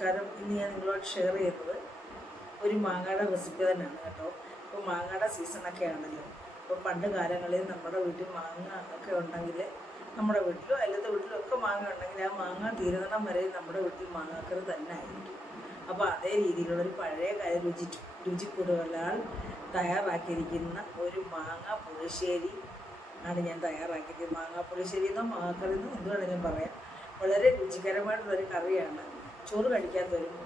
നമസ്കാരം. ഇന്ന് ഞാൻ നിങ്ങളോട് ഷെയർ ചെയ്യുന്നത് ഒരു മാങ്ങയുടെ റെസിപ്പി തന്നെയാണ് കേട്ടോ. ഇപ്പോൾ മാങ്ങയുടെ സീസണൊക്കെ ആണല്ലോ. ഇപ്പോൾ പണ്ട് കാലങ്ങളിൽ നമ്മുടെ വീട്ടിൽ മാങ്ങ ഒക്കെ ഉണ്ടെങ്കിൽ നമ്മുടെ വീട്ടിലോ അല്ലാത്ത വീട്ടിലോ ഒക്കെ മാങ്ങ ഉണ്ടെങ്കിൽ ആ മാങ്ങ തീരുന്നിടം വരെ നമ്മുടെ വീട്ടിൽ മാങ്ങാക്കറി തന്നെ ആയിരിക്കും. അപ്പോൾ അതേ രീതിയിലുള്ളൊരു പഴയ കാല രുചി രുചിക്കൂടുകളാൽ തയ്യാറാക്കിയിരിക്കുന്ന ഒരു മാങ്ങ പുളിശ്ശേരി ആണ് ഞാൻ തയ്യാറാക്കിയത്. മാങ്ങ പുളിശ്ശേരി എന്നോ മാങ്ങാക്കറി എന്നോ എന്ത് വേണമെങ്കിലും പറയാം. വളരെ രുചികരമായിട്ടുള്ളൊരു കറിയാണ്. ചോറ് കഴിക്കാത്തവരും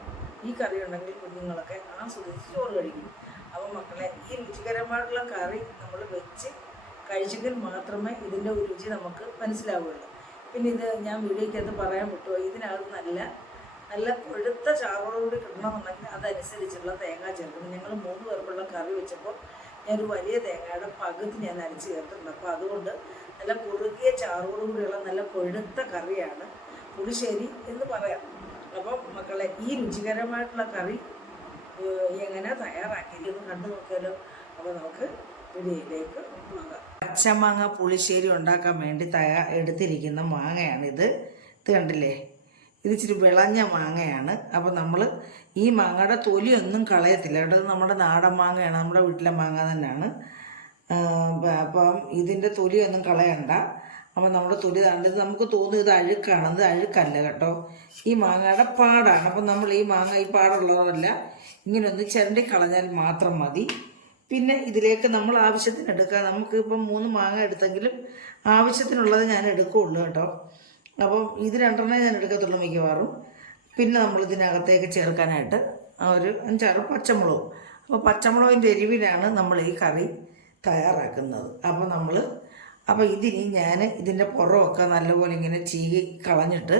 ഈ കറി ഉണ്ടെങ്കിൽ കുഞ്ഞുങ്ങളൊക്കെ ആസ്വദിച്ച് ചോറ് കഴിക്കും. അപ്പം മക്കളെ ഈ രുചികരമായിട്ടുള്ള കറി നമ്മൾ വെച്ച് കഴിച്ചെങ്കിൽ മാത്രമേ ഇതിന്റെ രുചി നമുക്ക് മനസ്സിലാവുകയുള്ളൂ. പിന്നെ ഇത് ഞാൻ വീഡിയോയ്ക്കകത്ത് പറയാൻ വിട്ടുപോയി. ഇതിനകത്ത് നല്ല നല്ല കൊഴുത്ത ചാറോടുകൂടി കിട്ടണമെന്നുണ്ടെങ്കിൽ അതനുസരിച്ചുള്ള തേങ്ങ ചേർക്കണം. ഞങ്ങൾ മൂന്ന് പേർക്കുള്ള കറി വെച്ചപ്പോൾ ഞാൻ ഒരു വലിയ തേങ്ങയുടെ പകുതി ഞാൻ അരച്ച് ചേർത്തിട്ടുണ്ട്. അപ്പോൾ അതുകൊണ്ട് നല്ല കുറുകിയ ചാറോടുകൂടിയുള്ള നല്ല കൊഴുത്ത കറിയാണ് പുളിശ്ശേരി എന്ന് പറയാം. അപ്പം മക്കളെ ഈ രുചികരമായിട്ടുള്ള കറി എങ്ങനെ തയ്യാറാക്കിയിരിക്കുന്നു കണ്ടു നോക്കിയാലോ? അപ്പോൾ നമുക്ക് വീഡിയോയിലേക്ക് പോകാം. പച്ചമാങ്ങ പുളിശ്ശേരി ഉണ്ടാക്കാൻ വേണ്ടി തയ്യാ എടുത്തിരിക്കുന്ന മാങ്ങയാണിത് ഇത്. കണ്ടില്ലേ? ഇത് ഇച്ചിരി വിളഞ്ഞ മാങ്ങയാണ്. അപ്പോൾ നമ്മൾ ഈ മാങ്ങയുടെ തൊലിയൊന്നും കളയത്തില്ല. കേട്ടോ നമ്മുടെ നാടൻ മാങ്ങയാണ് നമ്മുടെ വീട്ടിലെ മാങ്ങ തന്നെയാണ്. അപ്പം ഇതിന്റെ തൊലിയൊന്നും കളയണ്ട. അപ്പം നമ്മുടെ തൊലി താണ്ടത് നമുക്ക് തോന്നും ഇത് അഴുക്കാണ് ഇത് അഴുക്കല്ല കേട്ടോ. ഈ മാങ്ങയുടെ പാടാണ്. അപ്പം നമ്മൾ ഈ മാങ്ങ ഈ പാടുള്ളതല്ല. ഇങ്ങനെ ഒന്ന് ചിരണ്ടി കളഞ്ഞാൽ മാത്രം മതി. പിന്നെ ഇതിലേക്ക് നമ്മൾ ആവശ്യത്തിന് എടുക്കാം. നമുക്ക് ഇപ്പം മൂന്ന് മാങ്ങ എടുത്തെങ്കിലും ആവശ്യത്തിനുള്ളത് ഞാൻ എടുക്കുകയുള്ളൂ കേട്ടോ. അപ്പം ഇത് രണ്ടെണ്ണേ ഞാൻ എടുക്കത്തുള്ളൂ മിക്കവാറും. പിന്നെ നമ്മൾ ഇതിനകത്തേക്ക് ചേർക്കാനായിട്ട് ഒരു അഞ്ചാറ് പച്ചമുളകും. അപ്പോൾ പച്ചമുളകിന്റെ എരിവിലാണ് നമ്മൾ ഈ കറി തയ്യാറാക്കുന്നത്. അപ്പോൾ നമ്മൾ അപ്പോൾ ഇതിനി ഞാൻ ഇതിന്റെ പുറമൊക്കെ നല്ലപോലെ ഇങ്ങനെ ചീകി കളഞ്ഞിട്ട്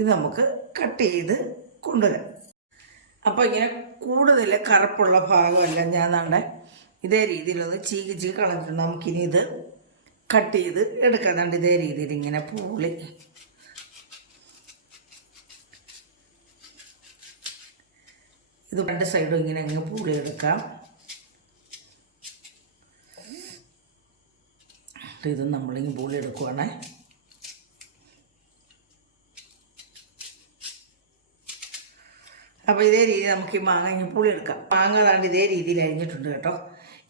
ഇത് നമുക്ക് കട്ട് ചെയ്ത് കൊണ്ടുവരാം. അപ്പോൾ ഇങ്ങനെ കൂടുതൽ കറുപ്പുള്ള ഭാഗമല്ല ഞാൻ നാണ്ടെ ഇതേ രീതിയിലൊന്ന് ചീകി ചീകി കളഞ്ഞിട്ടുണ്ട് നമുക്കിനി ഇത് കട്ട് ചെയ്ത് എടുക്കാം. ദാണ്ട് ഇതേ രീതിയിൽ ഇങ്ങനെ പൂളി. ഇത് രണ്ട് സൈഡും ഇങ്ങനെ അങ്ങ് പൂളി എടുക്കാം ഇത് നമ്മളിങ്ങനെ ബോളി എടുക്കുവാണേ. അപ്പോൾ ഇതേ രീതി നമുക്ക് ഈ മാങ്ങ ഇങ്ങനെ പുളി എടുക്കാം. മാങ്ങ അതാണ്ട് ഇതേ രീതിയിൽ അരിഞ്ഞിട്ടുണ്ട് കേട്ടോ.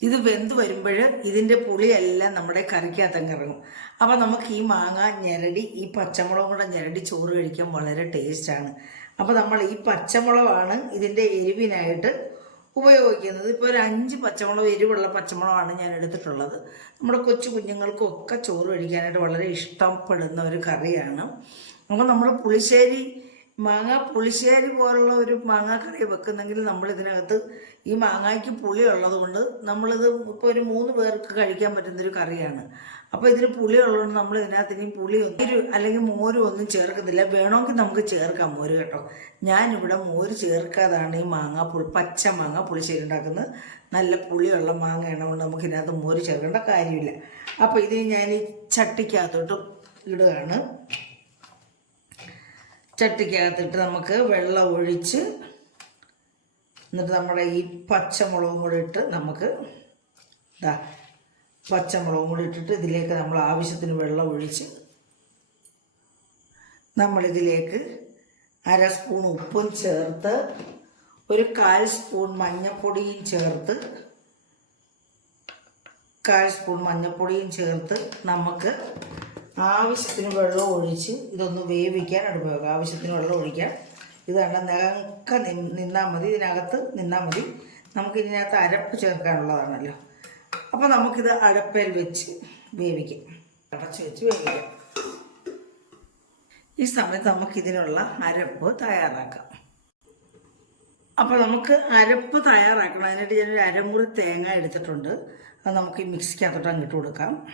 ഇത് വെന്ത് വരുമ്പോൾ ഇതിന്റെ പുളിയെല്ലാം നമ്മുടെ കറിക്കകത്തങ്ങ് ഇറങ്ങും. അപ്പോൾ നമുക്ക് ഈ മാങ്ങ ഞെരടി ഈ പച്ചമുളകും കൂടെ ഞെരടി ചോറ് കഴിക്കാൻ വളരെ ടേസ്റ്റാണ് അപ്പോൾ നമ്മൾ ഈ പച്ചമുളകാണ് ഇതിന്റെ എരിവിനായിട്ട് ഉപയോഗിക്കുന്നത്. ഇപ്പോൾ ഒരു അഞ്ച് പച്ചമുളക് എരിവുള്ള പച്ചമുളകാണ് ഞാൻ എടുത്തിട്ടുള്ളത്. നമ്മുടെ കൊച്ചു കുഞ്ഞുങ്ങൾക്കൊക്കെ ചോറ് കഴിക്കാനായിട്ട് വളരെ ഇഷ്ടപ്പെടുന്ന ഒരു കറിയാണ്. അപ്പോൾ നമ്മൾ പുളിശ്ശേരി മാങ്ങ പുളിശ്ശേരി പോലുള്ള ഒരു മാങ്ങ കറി വെക്കുന്നെങ്കിൽ നമ്മൾ ഇതിനകത്ത് ഈ മാങ്ങയ്ക്ക് പുളി ഉള്ളതുകൊണ്ട് നമ്മളിത് ഇപ്പോൾ ഒരു മൂന്ന് പേർക്ക് കഴിക്കാൻ പറ്റുന്നൊരു കറിയാണ്. അപ്പോൾ ഇതിന് പുളി ഉള്ളതുകൊണ്ട് നമ്മൾ ഇതിനകത്ത് ഇനി പുളി ഒന്നും അല്ലെങ്കിൽ മോരും ഒന്നും ചേർക്കുന്നില്ല. വേണമെങ്കിൽ നമുക്ക് ചേർക്കാം മോര് കേട്ടോ. ഞാനിവിടെ മോര് ചേർക്കാതാണ് ഈ മാങ്ങ പുളി പച്ച മാങ്ങ പുളിശ്ശേരി ഉണ്ടാക്കുന്നത്. നല്ല പുളിയുള്ള മാങ്ങയാണ് കൊണ്ട് നമുക്ക് ഇതിനകത്ത് മോര് ചേർക്കേണ്ട കാര്യമില്ല. അപ്പോൾ ഇതിന് ഞാൻ ഈ ചട്ടിക്കകത്തോട്ട് ഇടുകയാണ്. ചട്ടിക്കകത്തിട്ട് നമുക്ക് വെള്ളം ഒഴിച്ച് എന്നിട്ട് നമ്മുടെ ഈ പച്ചമുളകും കൂടി ഇട്ട് നമുക്ക് ഇതാ പച്ചമുളകും കൂടി ഇട്ടിട്ട് ഇതിലേക്ക് നമ്മൾ ആവശ്യത്തിന് വെള്ളം ഒഴിച്ച് നമ്മളിതിലേക്ക് അര സ്പൂൺ ഉപ്പും ചേർത്ത് ഒരു കാൽ സ്പൂൺ മഞ്ഞൾപ്പൊടിയും ചേർത്ത് കാൽ സ്പൂൺ മഞ്ഞൾപ്പൊടിയും ചേർത്ത് നമുക്ക് ആവശ്യത്തിന് വെള്ളം ഒഴിച്ച് ഇതൊന്ന് വേവിക്കാൻ അടുപ്പ ആവശ്യത്തിന് വെള്ളം ഒഴിക്കാം. ഇത് കണ്ട നിലക്ക നിന്നാൽ മതി. ഇതിനകത്ത് നിന്നാൽ മതി. നമുക്ക് ഇതിനകത്ത് അരപ്പ് ചേർക്കാനുള്ളതാണല്ലോ. അപ്പോൾ നമുക്കിത് അടപ്പയിൽ വെച്ച് വേവിക്കാം. അടച്ച് വെച്ച് വേവിക്കാം. ഈ സമയത്ത് നമുക്കിതിനുള്ള അരപ്പ് തയ്യാറാക്കാം. അപ്പോൾ നമുക്ക് അരപ്പ് തയ്യാറാക്കണം. അതിനായിട്ട് ഞാനൊരു അരമുറി തേങ്ങ എടുത്തിട്ടുണ്ട്. അത് നമുക്ക് ഈ മിക്സിക്കകത്തോട്ട് അങ്ങോട്ട് കൊടുക്കാം.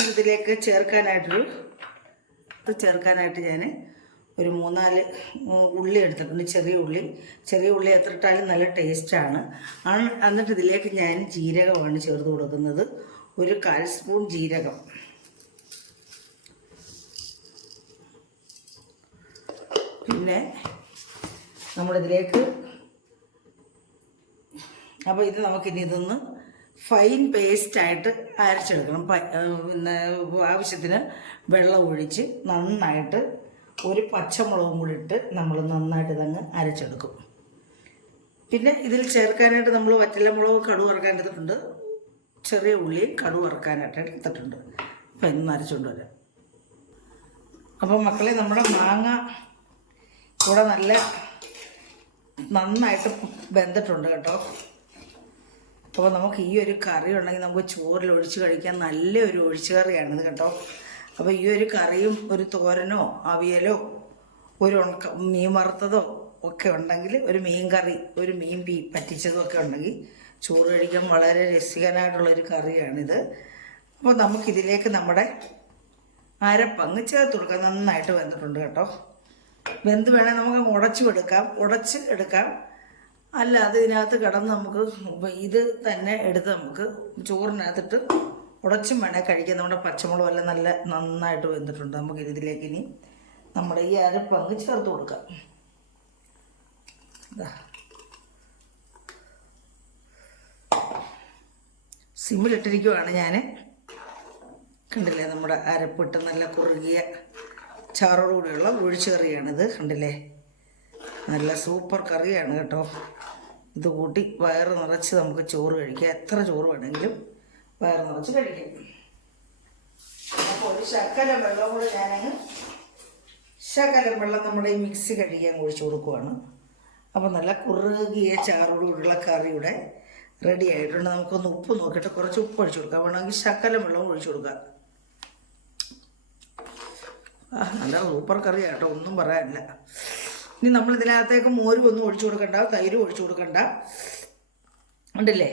ഇതിലേക്ക് ചേർക്കാനായിട്ടൊരു ഇത് ചേർക്കാനായിട്ട് ഞാൻ ഒരു മൂന്നാൽ ഉള്ളി എടുത്തിട്ടുണ്ട്. ചെറിയ ഉള്ളി. ചെറിയ ഉള്ളി എത്ര ഇട്ടാലും നല്ല ടേസ്റ്റാണ് എന്നിട്ട് ഇതിലേക്ക് ഞാൻ ജീരകമാണ് ചേർത്ത് കൊടുക്കുന്നത്. ഒരു കാൽ സ്പൂൺ ജീരകം. പിന്നെ നമ്മളിതിലേക്ക് അപ്പോൾ ഇത് നമുക്കിനി ഇതൊന്ന് ഫൈൻ പേസ്റ്റായിട്ട് അരച്ചെടുക്കണം. പ- പിന്നെ ആവശ്യത്തിന് വെള്ളം ഒഴിച്ച് നന്നായിട്ട് ഒരു പച്ചമുളകും കൂടി ഇട്ട് നമ്മൾ നന്നായിട്ട് ഇതങ്ങ് അരച്ചെടുക്കും. പിന്നെ ഇതിൽ ചേർക്കാനായിട്ട് നമ്മൾ വറ്റലമുളക് കടുവ് വറക്കാൻ എടുത്തിട്ടുണ്ട്. ചെറിയ ഉള്ളിയും കടുവ് വറക്കാനായിട്ട് എടുത്തിട്ടുണ്ട്. അപ്പം ഇന്ന് അരച്ചുകൊണ്ട് വരാം. അപ്പം മക്കളെ നമ്മുടെ മാങ്ങ ഇവിടെ നല്ല നന്നായിട്ട് ബന്ധിട്ടുണ്ട് കേട്ടോ. അപ്പോൾ നമുക്ക് ഈ ഒരു കറി ഉണ്ടെങ്കിൽ നമുക്ക് ചോറിൽ ഒഴിച്ച് കഴിക്കാൻ നല്ല ഒരു ഒഴിച്ച് കറിയാണിത് കേട്ടോ. അപ്പോൾ ഈ ഒരു കറിയും ഒരു തോരനോ അവിയലോ ഒരു ഉണക്ക മീൻ വറുത്തതോ ഒക്കെ ഉണ്ടെങ്കിൽ ഒരു മീൻ കറി ഒരു മീൻ പീ പറ്റിച്ചതും ഒക്കെ ഉണ്ടെങ്കിൽ ചോറ് കഴിക്കാൻ വളരെ രസികനായിട്ടുള്ളൊരു കറിയാണിത്. അപ്പോൾ നമുക്കിതിലേക്ക് നമ്മുടെ അരപ്പങ്ങ് ചേർത്ത് കൊടുക്കാം. നന്നായിട്ട് വെന്തിട്ടുണ്ട് കേട്ടോ. വെന്ത് വേണേൽ നമുക്ക് ഉടച്ചു എടുക്കാം. ഉടച്ച് എടുക്കാം. അല്ല അത് ഇതിനകത്ത് കിടന്ന് നമുക്ക് ഇത് തന്നെ എടുത്ത് നമുക്ക് ചോറിനകത്തിട്ട് ഉടച്ചും വേണേൽ കഴിക്കാം. നമ്മുടെ പച്ചമുളക് എല്ലാം നല്ല നന്നായിട്ട് വെന്തിട്ടുണ്ട്. നമുക്ക് ഇതിലേക്ക് ഇനി നമ്മുടെ ഈ അരപ്പങ്ങ് ചേർത്ത് കൊടുക്കാം. സിമ്മിലിട്ടിരിക്കുവാണ് ഞാൻ കണ്ടില്ലേ നമ്മുടെ അരപ്പിട്ട് നല്ല കുറുകിയ ചാറോടുകൂടിയുള്ള ഒഴിച്ചു കറിയാണിത് കണ്ടില്ലേ? നല്ല സൂപ്പർ കറിയാണ് കേട്ടോ. ഇത് കൂട്ടി വയറ് നിറച്ച് നമുക്ക് ചോറ് കഴിക്കാം. എത്ര ചോറ് വേണമെങ്കിലും വയറ് നിറച്ച് കഴിക്കാം. അപ്പോൾ ഒരു ശക്കല വെള്ളം കൂടെ ഞാനങ്ങ് ശകലം വെള്ളം നമ്മുടെ ഈ മിക്സി കഴിക്കാൻ ഒഴിച്ചു കൊടുക്കുവാണ്. അപ്പോൾ നല്ല കുറുകിയ ചാറോടുകൂടിയുള്ള കറിയുടെ റെഡി ആയിട്ടുണ്ട്. നമുക്കൊന്ന് ഉപ്പ് നോക്കിയിട്ട് കുറച്ച് ഉപ്പ് ഒഴിച്ചു കൊടുക്കാം. വേണമെങ്കിൽ ശകലം വെള്ളം ഒഴിച്ചു കൊടുക്കാം. ആ നല്ല സൂപ്പർ കറിയാട്ടോ. ഒന്നും പറയാനില്ല. ഇനി നമ്മൾ ഇതിനകത്തേക്ക് മോരും ഒന്നും ഒഴിച്ചു കൊടുക്കണ്ട തൈരും ഒഴിച്ചു കൊടുക്കണ്ട. ഉണ്ടല്ലേ?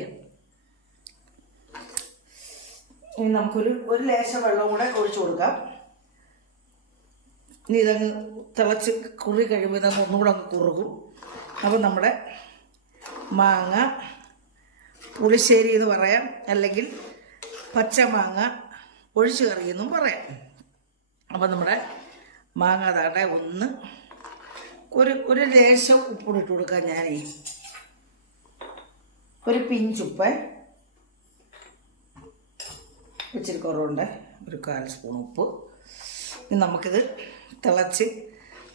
ഇനി നമുക്കൊരു ഒരു ലേശം വെള്ളം കൂടെ ഒഴിച്ചു കൊടുക്കാം. ഇനി ഇതങ്ങ് തിളച്ച് കുറി കഴിയുമ്പോൾ ഇതങ്ങ് ഒന്നുകൂടെ അങ്ങ് കുറുകും. അപ്പം നമ്മുടെ മാങ്ങ പുളിശ്ശേരി എന്ന് പറയാം അല്ലെങ്കിൽ പച്ചമാങ്ങ ഒഴിച്ചു കറിയെന്നും പറയാം. അപ്പം നമ്മുടെ മാങ്ങ താട്ടെ ഒന്ന് ഒരു ഒരു ലേശം ഉപ്പും ഇട്ട് കൊടുക്കാം ഞാനേ. ഒരു പിഞ്ചുപ്പ് ഇച്ചിരി കുറവുണ്ട്. ഒരു കാൽ സ്പൂൺ ഉപ്പ്. ഇനി നമുക്കിത് തിളച്ച്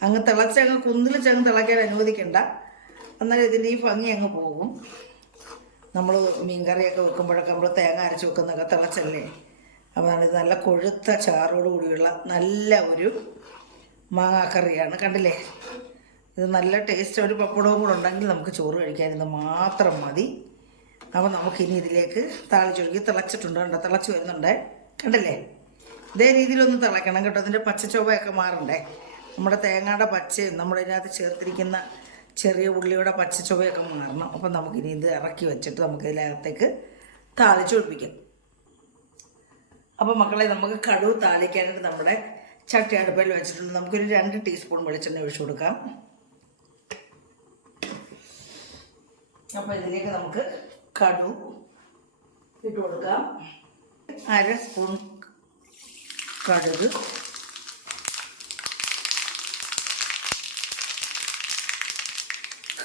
അങ്ങ് തിളച്ച് അങ്ങ് കുന്നിൽ ചങ്ങ് തിളയ്ക്കാൻ അനുവദിക്കണ്ട. എന്നാലും ഇതിന്റെ ഈ ഭംഗി അങ്ങ് പോകും. നമ്മൾ മീൻകറിയൊക്കെ വെക്കുമ്പോഴൊക്കെ നമ്മൾ തേങ്ങ അരച്ച് വെക്കുന്നതൊക്കെ തിളച്ചല്ലേ? അപ്പോൾ ഇത് നല്ല കൊഴുത്ത ചാറോടുകൂടിയുള്ള നല്ല ഒരു മാങ്ങാക്കറിയാണ് കണ്ടില്ലേ? ഇത് നല്ല ടേസ്റ്റ് ഒരു പപ്പടവും കൂടെ ഉണ്ടെങ്കിൽ നമുക്ക് ചോറ് കഴിക്കാൻ ഇത് മാത്രം മതി. അപ്പോൾ നമുക്കിനി ഇതിലേക്ക് താളിച്ചൊഴുകി തിളച്ചിട്ടുണ്ട് കണ്ടോ? തിളച്ച് വരുന്നുണ്ട്. കണ്ടില്ലേ? ഇതേ രീതിയിലൊന്ന് തിളയ്ക്കണം കേട്ടോ. അതിന്റെ പച്ചച്ചൊവയൊക്കെ മാറണ്ടേ? നമ്മുടെ തേങ്ങയുടെ പച്ചയും നമ്മുടെ ഇതിനകത്ത് ചേർത്തിരിക്കുന്ന ചെറിയ ഉള്ളിയുടെ പച്ചച്ചൊവയൊക്കെ മാറണം. അപ്പം നമുക്കിനി ഇത് ഇറക്കി വെച്ചിട്ട് നമുക്ക് ഇതിനകത്തേക്ക് താളിച്ചൊഴിപ്പിക്കാം അപ്പോൾ മക്കളെ നമുക്ക് കടുവ് താളിക്കാനായിട്ട് നമ്മുടെ ചട്ടി അടുപ്പിൽ വെച്ചിട്ടുണ്ട്. നമുക്കൊരു രണ്ട് ടീസ്പൂൺ വെളിച്ചെണ്ണ ഒഴിച്ചു കൊടുക്കാം. അപ്പോൾ ഇതിലേക്ക് നമുക്ക് കടു ഇട്ട് കൊടുക്കാം. അര സ്പൂൺ കടുക്.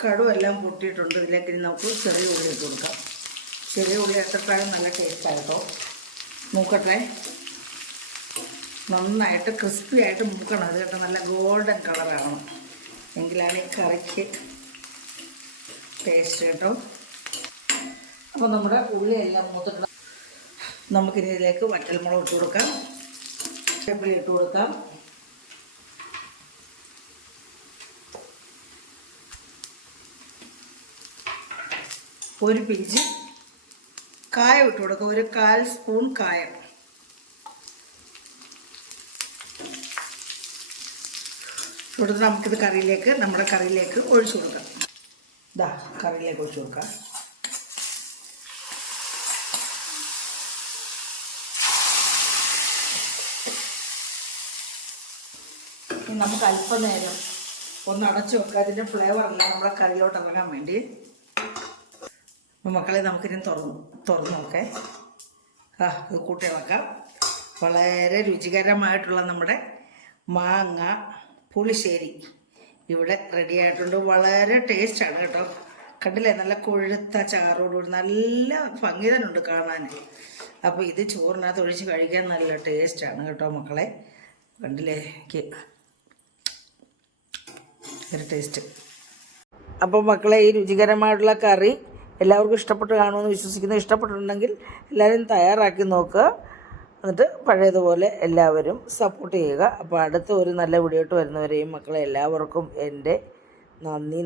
കടുവെല്ലാം പൊട്ടിയിട്ടുണ്ട്. ഇതിലേക്ക് നമുക്ക് ചെറിയ ഉള്ളി ഇട്ട് കൊടുക്കാം. ചെറിയ ഉള്ളി എത്രക്കാളും നല്ല ടേസ്റ്റാണ് കേട്ടോ. മൂക്കട്ടെ. നന്നായിട്ട് ക്രിസ്പി ആയിട്ട് മൂക്കണം. അത് കേട്ടോ നല്ല ഗോൾഡൻ കളറാണ് എങ്കിലാണ് ഈ കറിക്ക് ടേസ്റ്റ് കേട്ടോ. അപ്പോൾ നമ്മുടെ ഉള്ളി എല്ലാം മൂത്തിട്ട് നമുക്കിനി ഇതിലേക്ക് വറ്റൽമുളക് ഇട്ട് കൊടുക്കാം. ചെമ്പിളി ഇട്ട് കൊടുക്കാം. ഒരു പിഞ്ച് കായം ഇട്ട് കൊടുക്കുക ഒരു കാൽ സ്പൂൺ കായം. കൊടുത്ത് നമുക്കിത് കറിയിലേക്ക് നമ്മുടെ കറിയിലേക്ക് ഒഴിച്ചു കൊടുക്കാം. ഇതാ കറിയിലേക്ക് ഒഴിച്ചു കൊടുക്കാം. ഇനി നമുക്ക് അല്പനേരം ഒന്ന് അടച്ചു വെക്കാം അതിന്റെ ഫ്ലേവറെല്ലാം നമ്മുടെ കറിയിലോട്ട് ഇറങ്ങാൻ വേണ്ടി. മക്കളെ നമുക്കിനി തുറന്നു തുറന്നു നോക്കേ. ആ ഇത് കൂട്ടി വെക്കാം വളരെ രുചികരമായിട്ടുള്ള നമ്മുടെ മാങ്ങ പുളിശ്ശേരി. ഇവിടെ റെഡി ആയിട്ടുണ്ട്. വളരെ ടേസ്റ്റാണ് കേട്ടോ. കണ്ടില്ലേ? നല്ല കൊഴുത്ത ചാറോടുകൂടി നല്ല ഭംഗി തന്നെ ഉണ്ട് കാണാൻ. അപ്പോൾ ഇത് ചോറിനകത്ത് ഒഴിച്ച് കഴിക്കാൻ നല്ല ടേസ്റ്റാണ് കേട്ടോ മക്കളെ. കണ്ടില്ലേ? എനിക്ക് ഒരു ടേസ്റ്റ് അപ്പോൾ മക്കളെ ഈ രുചികരമായിട്ടുള്ള കറി എല്ലാവർക്കും ഇഷ്ടപ്പെട്ട് കാണുമെന്ന് വിശ്വസിക്കുന്നു. ഇഷ്ടപ്പെട്ടിട്ടുണ്ടെങ്കിൽ എല്ലാവരും തയ്യാറാക്കി നോക്കുക. എന്നിട്ട് പഴയതുപോലെ എല്ലാവരും സപ്പോർട്ട് ചെയ്യുക. അപ്പോൾ അടുത്ത ഒരു നല്ല വീഡിയോ ഇട്ട് വരുന്നവരെയും മക്കളെ എല്ലാവർക്കും എന്റെ നന്ദി